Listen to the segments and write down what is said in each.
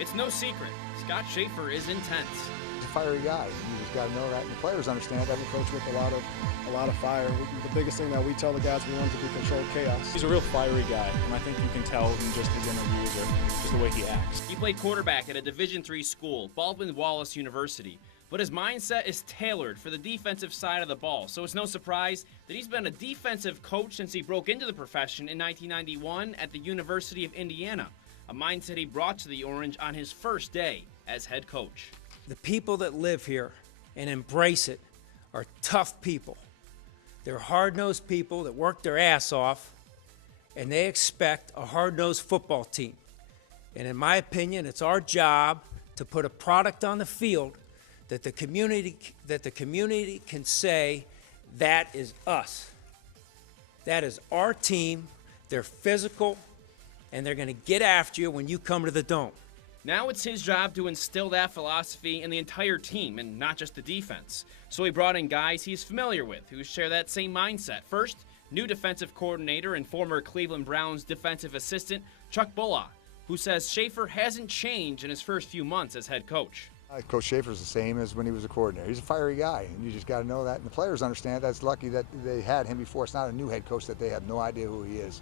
It's no secret, Scott Shafer is intense. He's a fiery guy. You just got to know that, and the players understand that. We coach with a lot of fire. The biggest thing that we tell the guys, we want to be controlled chaos. He's a real fiery guy, and I think you can tell in just his interviews or just the way he acts. He played quarterback at a Division III school, Baldwin-Wallace University, but his mindset is tailored for the defensive side of the ball, so it's no surprise that he's been a defensive coach since he broke into the profession in 1991 at the University of Indiana, a mindset he brought to the Orange on his first day as head coach. The people that live here and embrace it are tough people. They're hard-nosed people that work their ass off, and they expect a hard-nosed football team. And in my opinion, it's our job to put a product on the field that the community can say, that is us. That is our team. They're physical, and they're going to get after you when you come to the Dome. Now it's his job to instill that philosophy in the entire team and not just the defense. So he brought in guys he's familiar with who share that same mindset. First, new defensive coordinator and former Cleveland Browns defensive assistant Chuck Bullock, who says Shafer hasn't changed in his first few months as head coach. Coach Shafer's the same as when he was a coordinator. He's a fiery guy, and you just got to know that. And the players understand that's lucky that they had him before. It's not a new head coach that they have no idea who he is.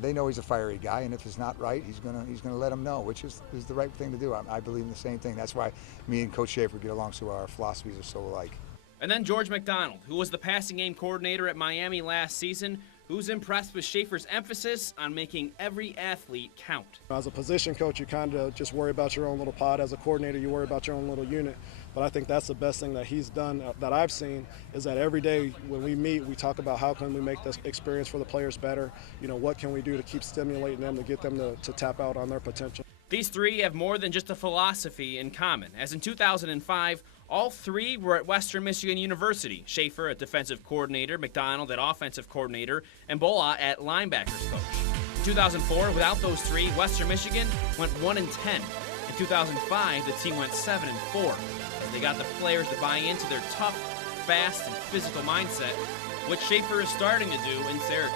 They know he's a fiery guy, and if it's not right, he's gonna let them know, which is the right thing to do. I believe in the same thing. That's why me and Coach Shafer get along, so our philosophies are so alike. And then George McDonald, who was the passing game coordinator at Miami last season, who's impressed with Shafer's emphasis on making every athlete count. As a position coach, you kind of just worry about your own little pod. As a coordinator, you worry about your own little unit. But I think that's the best thing that he's done that I've seen, is that every day when we meet, we talk about how can we make this experience for the players better. You know, what can we do to keep stimulating them, to get them to tap out on their potential. These three have more than just a philosophy in common, as in 2005, all three were at Western Michigan University. Shafer at defensive coordinator, McDonald at offensive coordinator, and Bola at linebackers coach. In 2004, without those three, Western Michigan went 1-10. In 2005, the team went 7-4. As they got the players to buy into their tough, fast, and physical mindset, which Shafer is starting to do in Syracuse.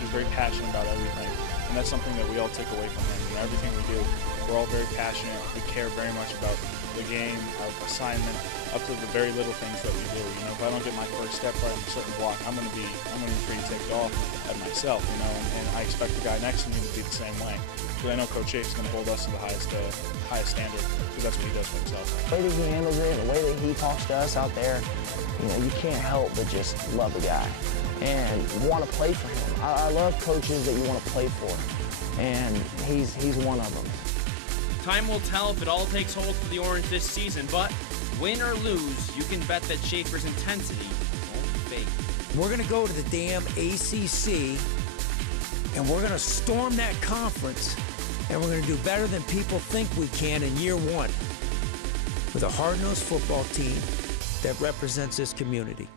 He's very passionate about everything, and that's something that we all take away from him. You know, everything we do, we're all very passionate. We care very much about the game, our assignment, up to the very little things that we do. You know, if I don't get my first step right on a certain block, I'm gonna be pretty ticked off at myself. You know, and I expect the guy next to me to be the same way. Because I know Coach Shafer's gonna hold us to the highest standard, because that's what he does for himself. The way that he handles it, the way that he talks to us out there, you know, you can't help but just love the guy and want to play for him. I love coaches that you want to play for, and he's one of them. Time will tell if it all takes hold for the Orange this season, but win or lose, you can bet that Shafer's intensity won't fade. We're going to go to the damn ACC, and we're going to storm that conference, and we're going to do better than people think we can in year one, with a hard-nosed football team that represents this community.